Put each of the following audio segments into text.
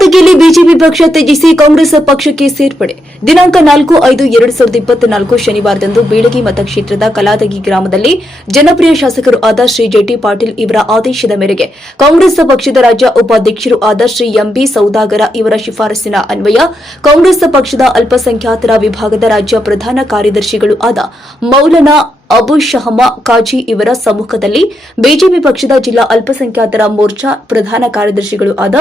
ಕಲಾದಗಿಯಲ್ಲಿ BJP ಪಕ್ಷ ತ್ಯಜಿಸಿ ಕಾಂಗ್ರೆಸ್ ಪಕ್ಷಕ್ಕೆ ಸೇರ್ಪಡೆ. ದಿನಾಂಕ 4/5/2024 ಶನಿವಾರದಂದು ಬೀಳಗಿ ಮತಕ್ಷೇತ್ರದ ಕಲಾದಗಿ ಗ್ರಾಮದಲ್ಲಿ ಜನಪ್ರಿಯ ಶಾಸಕರು ಆದ ಶ್ರೀ ಜೆಟಿ ಪಾಟೀಲ್ ಇವರ ಆದೇಶದ ಮೇರೆಗೆ ಕಾಂಗ್ರೆಸ್ ಪಕ್ಷದ ರಾಜ್ಯ ಉಪಾಧ್ಯಕ್ಷರು ಆದ ಶ್ರೀ ಎಂಬಿ ಸೌದಾಗರ ಇವರ ಶಿಫಾರಸಿನ ಅನ್ವಯ ಕಾಂಗ್ರೆಸ್ ಪಕ್ಷದ ಅಲ್ಪಸಂಖ್ಯಾತರ ವಿಭಾಗದ ರಾಜ್ಯ ಪ್ರಧಾನ ಕಾರ್ಯದರ್ಶಿಗಳು ಆದ ಮೌಲಾನಾ ಅಬು ಶಹಮಾ ಕಾಜಿ ಇವರ ಸಮ್ಮುಖದಲ್ಲಿ ಬಿಜೆಪಿ ಪಕ್ಷದ ಜಿಲ್ಲಾ ಅಲ್ಪಸಂಖ್ಯಾತರ ಮೋರ್ಚಾ ಪ್ರಧಾನ ಕಾರ್ಯದರ್ಶಿಗಳು ಆದ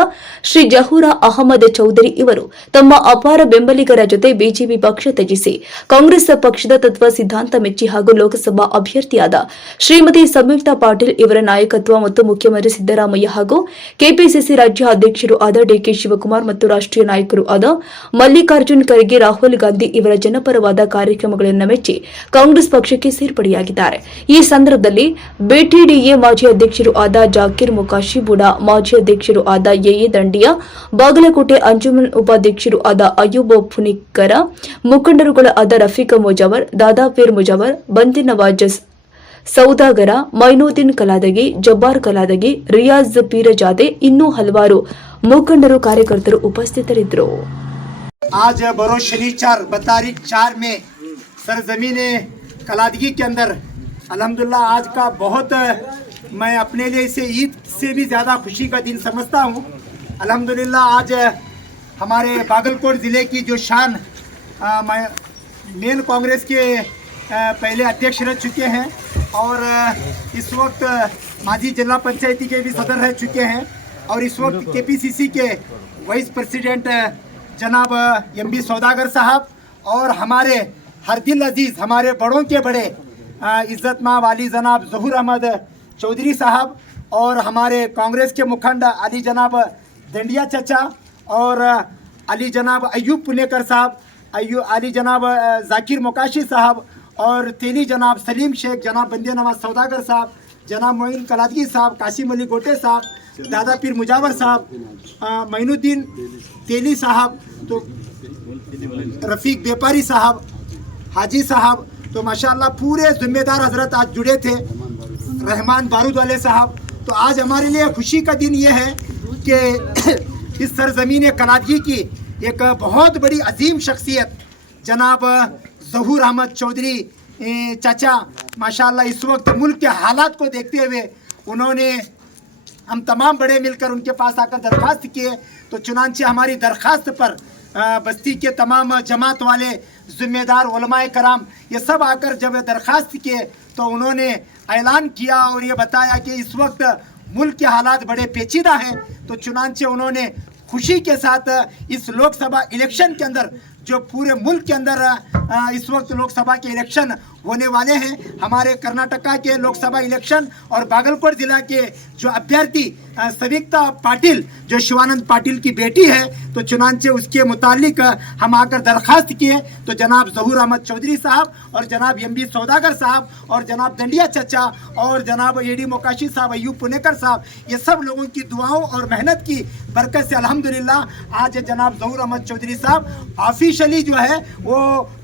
ಶ್ರೀ ಜಹೂರಾ ಅಹಮದ್ ಚೌಧರಿ ಇವರು ತಮ್ಮ ಅಪಾರ ಬೆಂಬಲಿಗರ ಜೊತೆ ಬಿಜೆಪಿ ಪಕ್ಷ ತ್ಯಜಿಸಿ ಕಾಂಗ್ರೆಸ್ ಪಕ್ಷದ ತತ್ವ ಸಿದ್ಧಾಂತ ಮೆಚ್ಚಿ ಹಾಗೂ ಲೋಕಸಭಾ ಅಭ್ಯರ್ಥಿಯಾದ ಶ್ರೀಮತಿ ಸಂಯುಕ್ತಾ ಪಾಟೀಲ್ ಇವರ ನಾಯಕತ್ವ ಮತ್ತು ಮುಖ್ಯಮಂತ್ರಿ ಸಿದ್ದರಾಮಯ್ಯ ಹಾಗೂ ಕೆಪಿಸಿಸಿ ರಾಜ್ಯ ಅಧ್ಯಕ್ಷರು ಆದ ಡಿಕೆ ಶಿವಕುಮಾರ್ ಮತ್ತು ರಾಷ್ಟ್ರೀಯ ನಾಯಕರು ಆದ ಮಲ್ಲಿಕಾರ್ಜುನ್ ಖರ್ಗೆ ರಾಹುಲ್ ಗಾಂಧಿ ಇವರ ಜನಪರವಾದ ಕಾರ್ಯಕ್ರಮಗಳನ್ನು ಮೆಚ್ಚಿ ಕಾಂಗ್ರೆಸ್ ಪಕ್ಷಕ್ಕೆ ಸೇರ್ಪಡೆಯಾಗಿದ್ದಾರೆ. ಈ ಸಂದರ್ಭದಲ್ಲಿ ಬಿಟಿಡಿಎ ಮಾಜಿ ಅಧ್ಯಕ್ಷರು ಆದ ಜಾಕೀರ್ ಮುಕಾಶಿ ಬುಡಾ, ಮಾಜಿ ಅಧ್ಯಕ್ಷರು ಆದ ಎಎ ದಂಡಿಯಾ, ಬಾಗಲಕೋಟೆ ಅಂಜುಮನ್ ಉಪಾಧ್ಯಕ್ಷರು ಆದ ಅಯೂಬ್ ಫುನಿಕ್ಕರ, ಮುಖಂಡರುಗಳಾದ ರಫೀಕ್ ಮುಜಾವರ್, ದಾದಾಪೀರ್ ಮುಜಾವರ್, ಬಂತಿ ನವಾಜ್ ಸೌದಾಗರ, ಮೈನುದ್ದೀನ್ ಕಲಾದಗಿ, ಜಬ್ಬಾರ್ ಕಲಾದಗಿ, ರಿಯಾಜ್ ಪೀರಜಾದೆ ಇನ್ನೂ ಹಲವಾರು ಮುಖಂಡರು ಕಾರ್ಯಕರ್ತರು ಉಪಸ್ಥಿತರಿದ್ದರು. आज बरोज शनिवार तारीख 4 में सरजमीन कलादगी के अंदर अल्हम्दुलिल्लाह आज का बहुत मैं अपने लिए इसे ईद से भी ज़्यादा खुशी का दिन समझता हूँ। अल्हम्दुलिल्लाह आज हमारे बागलकोट ज़िले की जो शान मेन कांग्रेस के पहले अध्यक्ष रह चुके हैं और इस वक्त माजी जिला पंचायती के भी सदर रह चुके हैं और इस वक्त केपीसीसी के वाइस प्रेसिडेंट जनाब एमबी सौदागर साहब और हमारे हर दिल अजीज़ हमारे बड़ों के बड़े इज़्ज़त माँ वाली जनाब ज़हूर अहमद चौधरी साहब और हमारे कांग्रेस के मुखंड अली जनाब दंडिया चचा और अली जनाब अयूब पुनेकर साहब, अली जनाब जाकिर मुकाशी साहब और तेली जनाब सलीम शेख, जनाब बंदे नवाज सौदागर साहब, जनाब मोइन कलादगी साहब, कासिम अली गोटे साहब, दादा पीर मुजावर साहब, मैनुद्दीन तेली साहब, तो रफ़ीक व्यापारी साहब, हाजी साहब, तो माशाल्लाह पूरे जिम्मेदार हजरत आज जुड़े थे, रहमान बारूद वाले साहब। तो आज हमारे लिए खुशी का दिन ये है कि इस सरजमीन कलादगी की एक बहुत बड़ी अजीम शख्सियत जनाब ज़हूर अहमद चौधरी चाचा माशाल्लाह इस वक्त मुल्क के हालात को देखते हुए उन्होंने हम तमाम बड़े मिलकर उनके पास आकर दरख्वास्त किए। तो चुनांचे हमारी दरख्वास्त पर बस्ती के तमाम जमात वाले ज़िम्मेदार उलमाए कराम ये सब आकर जब दरख्वास्त किए तो उन्होंने ऐलान किया और ये बताया कि इस वक्त मुल्क के हालात बड़े पेचीदा हैं। तो चुनांचे उन्होंने खुशी के साथ इस लोकसभा इलेक्शन के अंदर जो पूरे मुल्क के अंदर इस वक्त लोकसभा के इलेक्शन होने वाले हैं, हमारे कर्नाटका के लोकसभा इलेक्शन और बागलकोट जिला के जो अभ्यर्थी संयुक्ता पाटिल जो शिवानंद पाटिल की बेटी है, तो चुनांचे उसके मुतालिक हम आकर दरख्वास्त किए। तो जनाब ज़हूर अहमद चौधरी साहब और जनाब एमबी सौदागर साहब और जनाब दंडिया चचा और जनाब एडी मोकाशी साहब, अयूब पुनेकर साहब, ये सब लोगों की दुआओं और मेहनत की बरकत से अल्हम्दुलिल्लाह आज जनाब ज़हूर अहमद चौधरी साहब ऑफिशियली जो है वो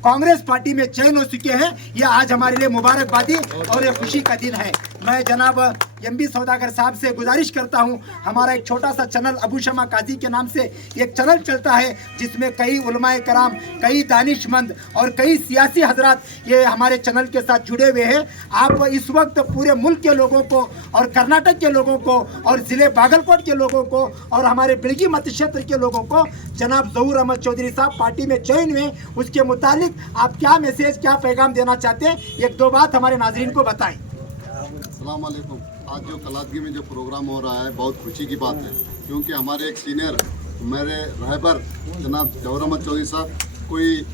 कांग्रेस पार्टी में चयन हो चुके हैं। यह आज हमारे लिए मुबारकबादी और ये खुशी का दिन है। मैं जनाब एमबी सौदागर साहब से गुजारिश करता हूं, हमारा एक छोटा सा चैनल अबू शमा काजी के नाम से एक चैनल चलता है जिसमें कई उलमाए कराम, कई दानिशमंद और कई सियासी हजरात ये हमारे चैनल के साथ जुड़े हुए हैं। आप इस वक्त पूरे मुल्क के लोगों को और कर्नाटक के लोगों को और ज़िले बागलकोट के लोगों को और हमारे बिलगी मत क्षेत्र के लोगों को जनाब ज़हूर अहमद चौधरी साहब पार्टी में चयन हुए, उसके मुतालिक आप क्या मैसेज क्या पैगाम देना चाहते हैं, एक दो बात हमारे नाजरीन को बताएं। अस्सलाम वालेकुम। आज जो कलादगी में जो प्रोग्राम हो रहा है बहुत खुशी की बात है, क्योंकि हमारे एक सीनियर मेरे रहबर जनाब ज़हूर अहमद चौधरी साहब कोई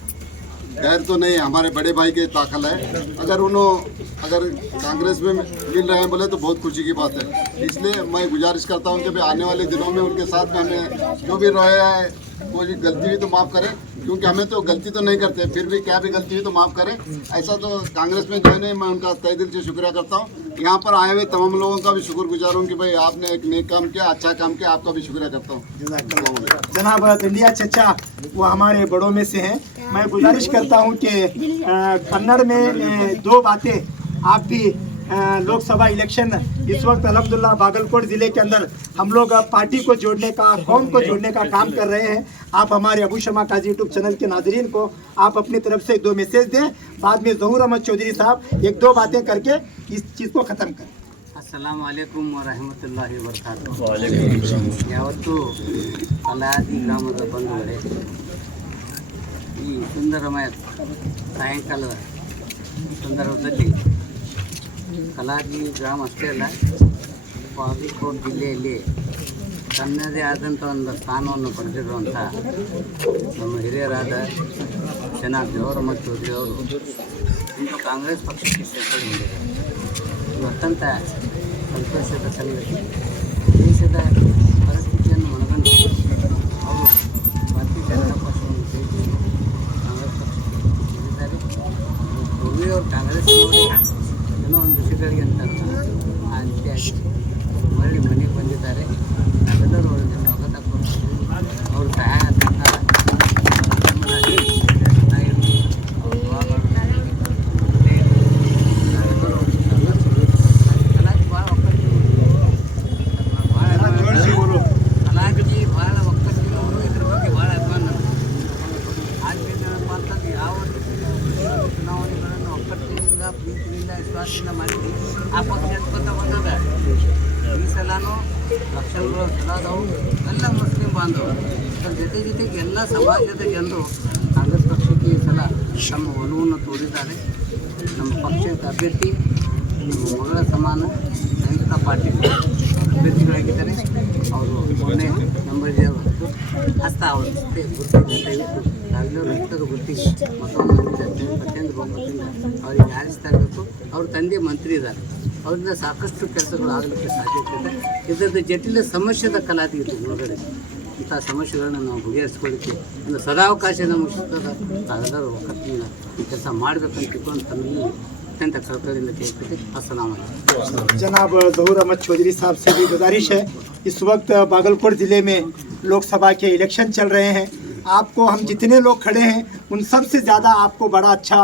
गैर तो नहीं है, हमारे बड़े भाई के दाखिल है। अगर कांग्रेस में मिल रहे हैं बोले तो बहुत खुशी की बात है। इसलिए मैं गुजारिश करता हूं कि भाई आने वाले दिनों में उनके साथ में हमें जो भी रहे हैं कोई गलती हुई तो माफ़ करें, क्योंकि हमें तो गलती तो नहीं करते, फिर भी क्या भी गलती हुई तो माफ़ करें। ऐसा तो कांग्रेस में जो है मैं उनका तहे दिल से शुक्रिया करता हूँ। यहाँ पर आए हुए तमाम लोगों का भी शुक्रगुजार हूँ कि भाई आपने एक नेक काम किया, अच्छा काम किया, आपका भी शुक्रिया करता हूँ। जनाब दंडिया चचा वो हमारे बड़ों में से हैं। मैं गुजारिश करता हूँ कि कन्नड़ में दो बातें आप भी लोकसभा इलेक्शन इस वक्त अल्हम्दुलिल्लाह बागलकोट ज़िले के अंदर हम लोग पार्टी को जोड़ने का, कौम को जोड़ने का काम कर रहे हैं। आप हमारे अबू शमा काजी यूट्यूब चैनल के नाजरीन को आप अपनी तरफ से 2 मैसेज दें, बाद में ज़हूर अहमद चौधरी साहब 1-2 बातें करके इस चीज़ को ख़त्म करें। अस्सलामु अलैकुम ವರಹಮತುಲ್ಲಾಹಿ ವಬರಕಾತುಹು. ಯಾವತ್ತು ಕಲಾದಿ ಗ್ರಾಮದ ಬಂಧುಗಳೇ, ಈ ಸುಂದರಮಯ ಸಾಯಂಕಾಲದ ಸಂದರ್ಭದಲ್ಲಿ ಕಲಾದಿ ಗ್ರಾಮ ಅಷ್ಟೇ ಅಲ್ಲ, ಬಾಗಲಕೋಟೆ ಜಿಲ್ಲೆಯಲ್ಲಿ ತನ್ನದೇ ಆದಂಥ ಒಂದು ಸ್ಥಾನವನ್ನು ಪಡೆದಿರುವಂಥ ನಮ್ಮ ಹಿರಿಯರಾದ ಜನಾಬ್ ಜವಾಹರ್ ಅಹಮದ್ ಚೌಧರಿ ಅವರು ಇಂದು ಕಾಂಗ್ರೆಸ್ ಪಕ್ಷಕ್ಕೆ ಸೇರ್ಪಡೆಗೊಂಡಿದ್ದಾರೆ. ಇದು ಅತ್ಯಂತ ಸಂತೋಷದ ಸಂಗತಿ. ದೇಶದ ಪರಿಸ್ಥಿತಿಯನ್ನು ಮನಗಂಡು ಅವರು ಭಾರತೀಯ ಜನತಾ ಪಕ್ಷವನ್ನು ಸೇರಿಸಿ ಕಾಂಗ್ರೆಸ್ ಪಕ್ಷಕ್ಕೆ ಸೇರಿದ್ದಾರೆ. ಅವರು ಕಾಂಗ್ರೆಸ್ ಏನೋ ಒಂದು ವಿಷಯಗಳಿಗೆ ಅಂತ ಆ ರೀತಿಯಾಗಿ ಮರಳಿ ಮನೆಗೆ ಬಂದಿದ್ದಾರೆ. ನಾವೆಲ್ಲರೂ ಅವರಿಗೆ ಸ್ವಾಗತ ಕೊಡ್ತೀವಿ. ಅವರು ಸಹಾಯ ಸಹಕಾರ ನಮ್ಮದಾಗಿ ಚೆನ್ನಾಗಿರಲಿ. ಅವ್ರ ದುವಾಗಳು ನಾವೆಲ್ಲರೂ ಕಲಾಜಿ ಭಾಳ ಕಲಾಜಿ ಭಾಳ ಒಕ್ಕಟ್ಟಿನವರು, ಇದ್ರ ಬಗ್ಗೆ ಭಾಳ ಅಭಿಮಾನ. ಆದ್ದರಿಂದ ಏನಪ್ಪ ಅಂತಂದು ಯಾವ ಚುನಾವಣೆಗಳನ್ನು ಒಕ್ಕಟ್ಟಿನಿಂದ, ಪ್ರೀತಿಯಿಂದ, ವಿಶ್ವಾಸದಿಂದ ಮಾಡಿದ್ವಿ ಆ ಪಕ್ಷ ಎತ್ಕೊತ ಬಂದದ. ಈ ಸಲನೂ ಲಕ್ಷಗಳು ಸದಾದವು ಎಲ್ಲ ಮುಸ್ಲಿಂ ಬಾಂಧವರು, ಅದರ ಜೊತೆಗೆ ಎಲ್ಲ ಸಮಾಜದ ಜನರು ಕಾಂಗ್ರೆಸ್ ಪಕ್ಷಕ್ಕೆ ಈ ಸಲ ತಮ್ಮ ಒಲವನ್ನು ತೋರಿದ್ದಾರೆ. ನಮ್ಮ ಪಕ್ಷದ ಅಭ್ಯರ್ಥಿ ನಮ್ಮ ಮಗಳ ಸಮಾನ ಜನತಾ ಪಾರ್ಟಿ ಅಭ್ಯರ್ಥಿಗಳಾಗಿದ್ದಾರೆ. ಅವರು ಮೊನ್ನೆ ನಂಬರ್ ಹೊತ್ತು ಹಸ್ತ ಅವ್ರ ಜೊತೆ ಗುರುತಿಗೆ ದಯವಿಟ್ಟು ನಾವೆಲ್ಲರೂ ರೈತರು ಗುರುತಿಗೆ ಮತ್ತೊಂದು ಪ್ರತಿಯೊಂದು ಬಹುಮತದಿಂದ ಅವರಿಗೆ ಆರಿಸ್ತಾ ಇರಬೇಕು. ಅವ್ರ ತಂದೆ ಮಂತ್ರಿ ಇದ್ದಾರೆ, ಅವರಿಂದ ಸಾಕಷ್ಟು ಕೆಲಸಗಳು ಆಗಲಿಕ್ಕೆ ಸಾಧ್ಯತೆ ಇದೆ. ಇದರದ ಜಟಿಲ ಸಮಸ್ಯೆದ ಕಲಾದಿ ಇದೆ ಒಳಗಡೆ. ಇಂಥ ಸಮಸ್ಯೆಗಳನ್ನು ನಾವು ಬಗೆಹರಿಸ್ಕೊಳ್ಳಿಕ್ಕೆ ಒಂದು ಸದಾವಕಾಶ ನಮಗೆ ಸಿಗ್ತದೆ. ತಾವೆಲ್ಲರೂ ಒಕ್ಕಟ್ಟಿನಿಂದ ಈ ಕೆಲಸ ಮಾಡಬೇಕಂತ ತಿಳ್ಕೊಂಡು ತಮ್ಮಲ್ಲಿ अत्यंत कड़कड़िंद कहते। अस्सलाम वालेकुम। जनाब ज़हूर अहमद चौधरी साहब से भी गुजारिश है, इस वक्त बागलकोट ज़िले में लोकसभा के इलेक्शन चल रहे हैं। आपको हम जितने लोग खड़े हैं उन सब से ज़्यादा आपको बड़ा अच्छा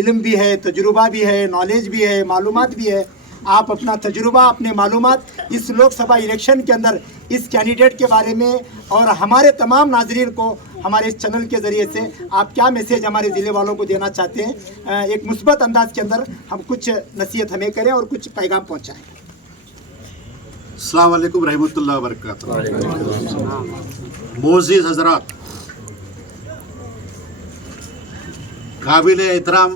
इल्म भी है, तजुर्बा भी है, नॉलेज भी है, मालूमात भी है। आप अपना तजुर्बा, अपने मालूमात इस लोकसभा इलेक्शन के अंदर इस कैंडिडेट के बारे में और हमारे तमाम नाजरीन को हमारे इस चैनल के ज़रिए से आप क्या मैसेज हमारे ज़िले वालों को देना चाहते हैं, एक मुस्बत अंदाज के अंदर हम कुछ नसीहत हमें करें और कुछ पैगाम पहुँचाएँ। अस्सलाम वालेकुम रहमतुल्लाह व बरकातुहू। मोअज़्ज़िज़ हज़रात, काबिल एहतराम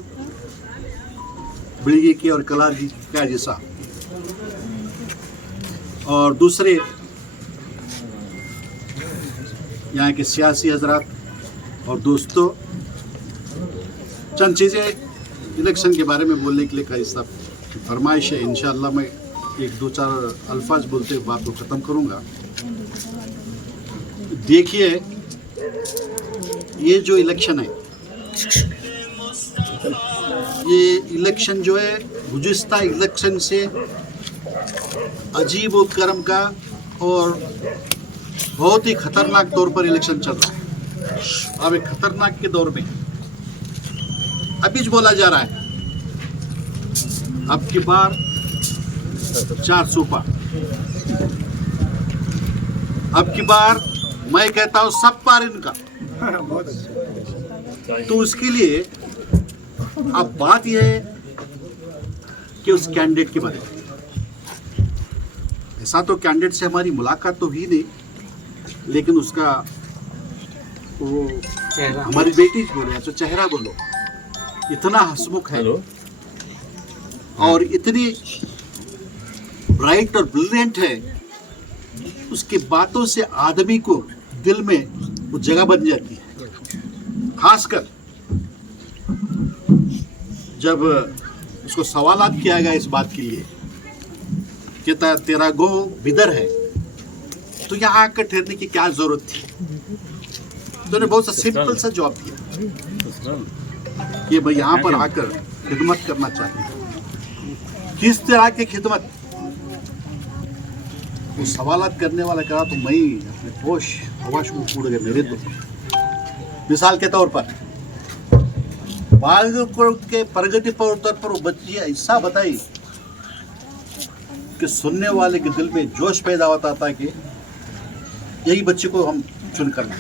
बिलगी के और कलाजी का जैसा और दूसरे यहाँ के सियासी हजरात और दोस्तों, चंद चीज़ें इलेक्शन के बारे में बोलने के लिए कई सब फरमाइश है। इंशाअल्लाह मैं 1-2-4 अल्फाज बोलते हुए बात को ख़त्म करूँगा। देखिए, ये जो इलेक्शन है, ये इलेक्शन जो है गुज़िश्ता इलेक्शन से अजीब व करम का और बहुत ही ख़तरनाक तौर पर इलेक्शन चल रहा है। अब एक ख़तरनाक के दौर में अभी जो बोला जा रहा है, अब की बार 400 पार, अब की बार मैं कहता हूँ सब पार इनका। तो उसके लिए अब बात यह है कि उस कैंडिडेट के बारे में, ऐसा तो कैंडिडेट से हमारी मुलाकात तो हुई नहीं, लेकिन उसका वो हमारी बेटी बोले, अच्छा चेहरा बोलो, इतना हंसमुख है और इतनी ब्राइट और ब्रिलियंट है, उसकी बातों से आदमी को दिल में वो जगह बन जाती है। खासकर जब उसको सवालात किया गया इस बात के लिए कि तेरा गो बिदर है, तो यहाँ आकर ठहरने की क्या जरूरत थी। तो ने बहुत सा सिंपल सा जवाब दिया कि मैं यहाँ पर आकर खिदमत करना चाहती हूँ। किस तरह की खिदमत, वो सवालात करने वाला कहा तो मैं अपने होश हवाश में उड़ गए मेरे। तो मिसाल के तौर पर बागलकोट के प्रगति तौर पर वो बच्ची ऐसा बताई कि सुनने वाले के दिल में जोश पैदा होता था कि यही बच्चे को हम चुन करना।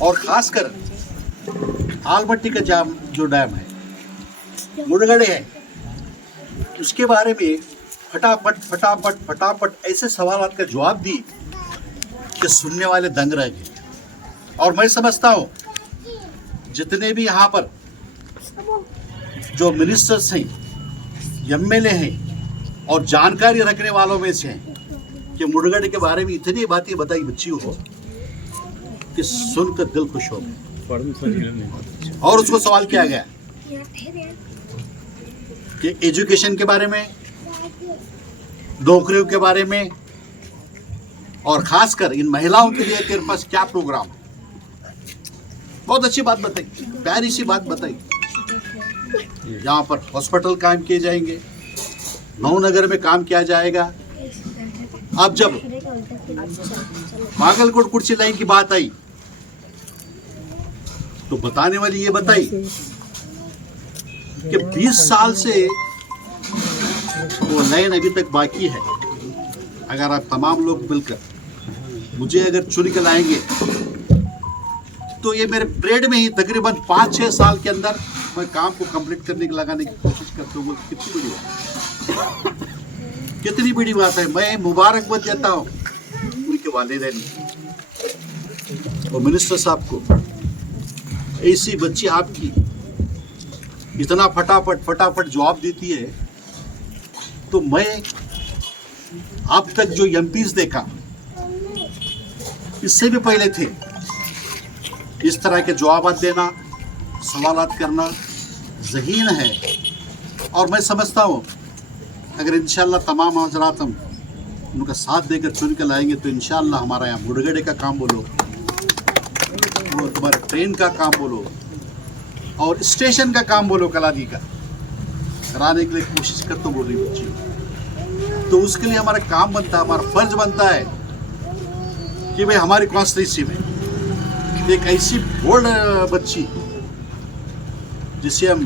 और ख़ासकर आलमट्टी का जो डैम है, मुड़गड़े है, उसके बारे में फटाफट ऐसे सवाल का जवाब दी कि सुनने वाले दंग रह गए। और मैं समझता हूँ जितने भी यहाँ पर जो मिनिस्टर्स हैं, एमएलए हैं और जानकारी रखने वालों में से हैं कि मुड़गड़ के बारे में इतनी बातें बताई बच्चियों को कि सुनकर दिल खुश हो गया। और उसको सवाल किया गया कि एजुकेशन के बारे में, नौकरियों के बारे में, और खासकर इन महिलाओं के लिए तेरे पास क्या प्रोग्राम। बहुत अच्छी बात बताई, प्यारी सी बात बताई। यहाँ पर हॉस्पिटल काम किए जाएंगे, नवनगर में काम किया जाएगा। अब जब बागलकोट कुर्सी लाइन की बात आई तो बताने वाली ये बताई कि 20 साल से वो लाइन अभी तक बाकी है। अगर आप तमाम लोग मिलकर मुझे अगर चुन के लाएंगे तो ये मेरे पीरियड में ही तकरीबन 5-6 साल के अंदर मैं काम को कंप्लीट करने की लगाने की कोशिश करता हूँ। कितनी बड़ी बात, कितनी बड़ी बात है। मैं मुबारकबाद देता हूँ उनके वालिदैन और मिनिस्टर साहब को। ऐसी बच्ची आपकी इतना फटाफट जवाब देती है। तो मैं अब तक जो एमपीज देखा, इससे भी पहले थे इस तरह के जवाब देना, सवालात करना ज़हीन है। और मैं समझता हूँ अगर इंशाल्लाह तमाम हजरात हम उनका साथ देकर चुन के लाएंगे तो इंशाल्लाह हमारा यहाँ मुड़गड़े का काम बोलो, और तुम्हारे ट्रेन का काम बोलो, और स्टेशन का काम बोलो, कलादी का कराने के लिए कोशिश कर तो बोल रही बच्ची। तो उसके लिए हमारा काम बनता है, हमारा फर्ज बनता है कि भाई हमारी कॉन्स्टिट्यूंसी में एक ऐसी बोल्ड बच्ची जिसे हम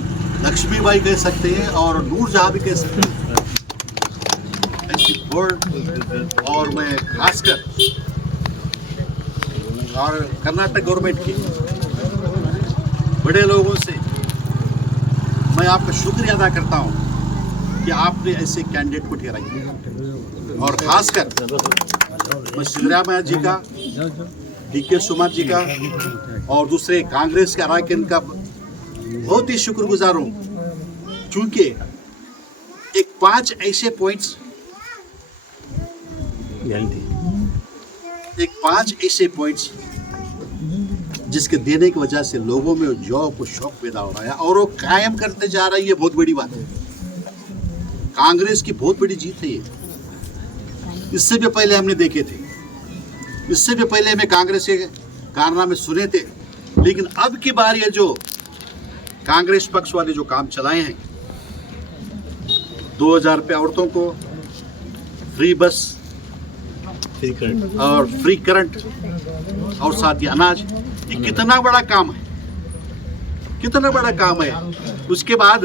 लक्ष्मीबाई कह सकते हैं और नूरजहां भी कह सकते हैं, ऐसी बोल्ड। और मैं खासकर और कर्नाटक गवर्नमेंट के बड़े लोगों से मैं आपका शुक्रिया अदा करता हूं कि आपने ऐसे कैंडिडेट को ठहराई। और खासकर मैं सिद्धरामैया जी का, डीके सुमन जी का और दूसरे कांग्रेस के अराकीन का बहुत ही शुक्रगुजार हूँ, क्योंकि एक 5 ऐसे पॉइंट्स, जिसके देने की वजह से लोगों में जो को शौक पैदा हो रहा है और वो कायम करते जा रहा है। ये बहुत बड़ी बात है, कांग्रेस की बहुत बड़ी जीत है ये। इससे भी पहले हमने देखे थे, इससे भी पहले हमें कांग्रेस के कारनामे सुने थे, लेकिन अब की बार ये जो कांग्रेस पक्ष वाले जो काम चलाए हैं, 2000 रुपये औरतों को, फ्री बस और फ्री करंट और साथ ही अनाज, ये कितना बड़ा काम है, कितना बड़ा काम है। उसके बाद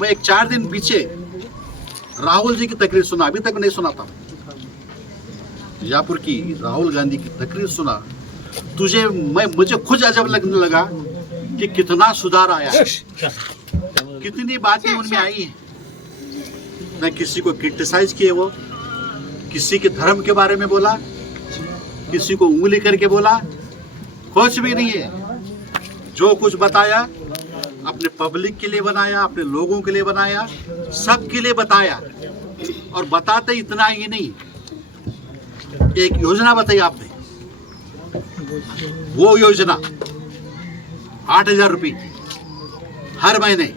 मैं एक 4 दिन पीछे राहुल जी की तकरीर सुना, अभी तक नहीं सुना था। जयपुर की राहुल गांधी की तकरीर सुना, मुझे खुद अजब लगने लगा कि कितना सुधार आया है, कितनी बातें उनमें आई हैं। न किसी को क्रिटिसाइज किए, वो किसी के धर्म के बारे में बोला, किसी को उंगली करके बोला, कुछ भी नहीं है। जो कुछ बताया अपने पब्लिक के लिए बनाया, अपने लोगों के लिए बनाया, सबके लिए बताया। और बताते इतना ही नहीं, एक योजना बताई आपने, वो योजना 8000 रुपये हर महीने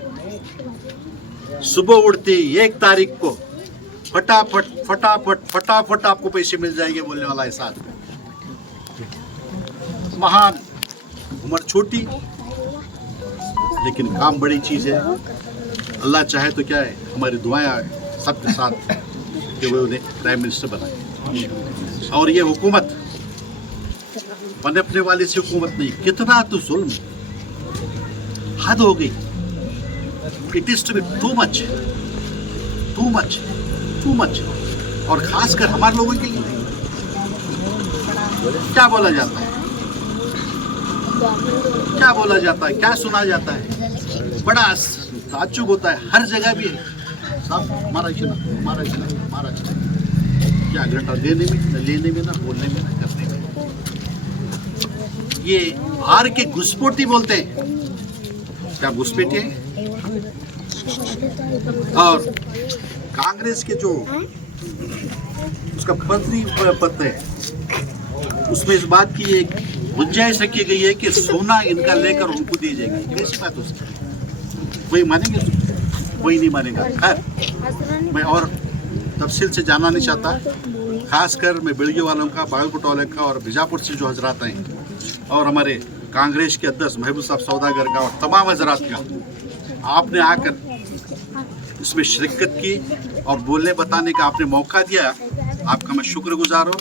सुबह उठते 1 तारीख को फटाफट आपको पैसे मिल जाएंगे, बोलने वाला है साथ में। महान, उम्र छोटी लेकिन काम बड़ी चीज़ है। अल्लाह चाहे तो क्या है, हमारी दुआएं सबके साथ कि वो उन्हें प्राइम मिनिस्टर बनाए। और ये हुकूमत पनपने वाली सी हुकूमत नहीं, कितना तो जुल्म, हद हो गई। It is to be too much. Too much. और खासकर हमारे लोगों के लिए क्या बोला जाता है, क्या सुना जाता है, बड़ा ताज्जुब होता है। हर जगह भी है सब हमारा चुनाव, क्या घंटा लेने में ना बोलने में ना करने में। ये बाहर के घुसपैठी बोलते हैं, क्या घुसपैठी है? और कांग्रेस के जो उसका मंत्री पद है उसमें इस बात की एक गुंजाइश रखी गई है कि सोना इनका लेकर उनको दी जाएगी। कैसी बात उसकी? वही मानेंगे, वही नहीं मानेगा। खैर, मैं और तफसील से जानना नहीं चाहता। खासकर मैं बिड़गी वालों का, बागलकोट वालों का और बीजापुर से जो हजरात हैं और हमारे कांग्रेस के अध्यक्ष महबूब साहब सौदागर का और तमाम हजरात का, आपने आकर इसमें शिरकत की और बोलने बताने का आपने मौका दिया, आपका मैं शुक्रगुजार हूँ।